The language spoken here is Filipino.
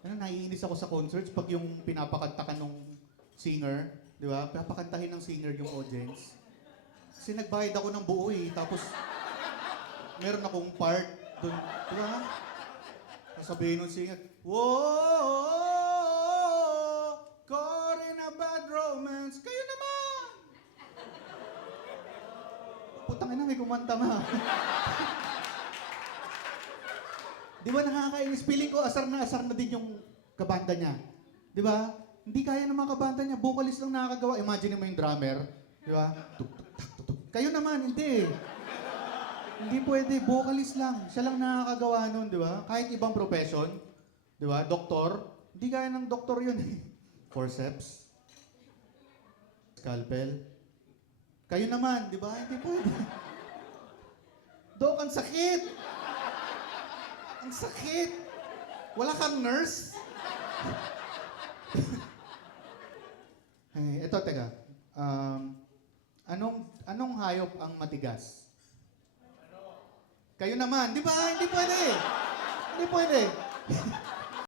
Ano, naiinis ako sa concerts pag yung pinapakanta ka nung singer, di ba? Papakantahin ng singer yung audience. Kasi nagbayad ako ng buo eh, tapos meron akong part doon, di ba? Sasabihin ng singer, "Whoa, caught in a bad romance." Kayo naman! Putang ina, may kumanta ma. Di ba nakakainis? Feeling ko asar na din yung kabanda niya. Di ba? Hindi kaya ng mga kabanda niya. Vocalist lang nakakagawa. Imagine mo yung drummer. Di ba? Tuk, tuk, tak, tuk, tuk. Kayo naman, hindi. Hindi pwede. Vocalist lang. Siya lang nakakagawa nun, di ba? Kahit ibang profession. Di ba? Doktor. Hindi kaya ng doktor yun. Forceps. Scalpel. Kayo naman, di ba? Hindi pwede. Dok, ang sakit! Ang sakit! Wala kang nurse? Ay, eto, teka. Anong hayop ang matigas? Kayo naman, di ba? Hindi pwede. Hindi pwede.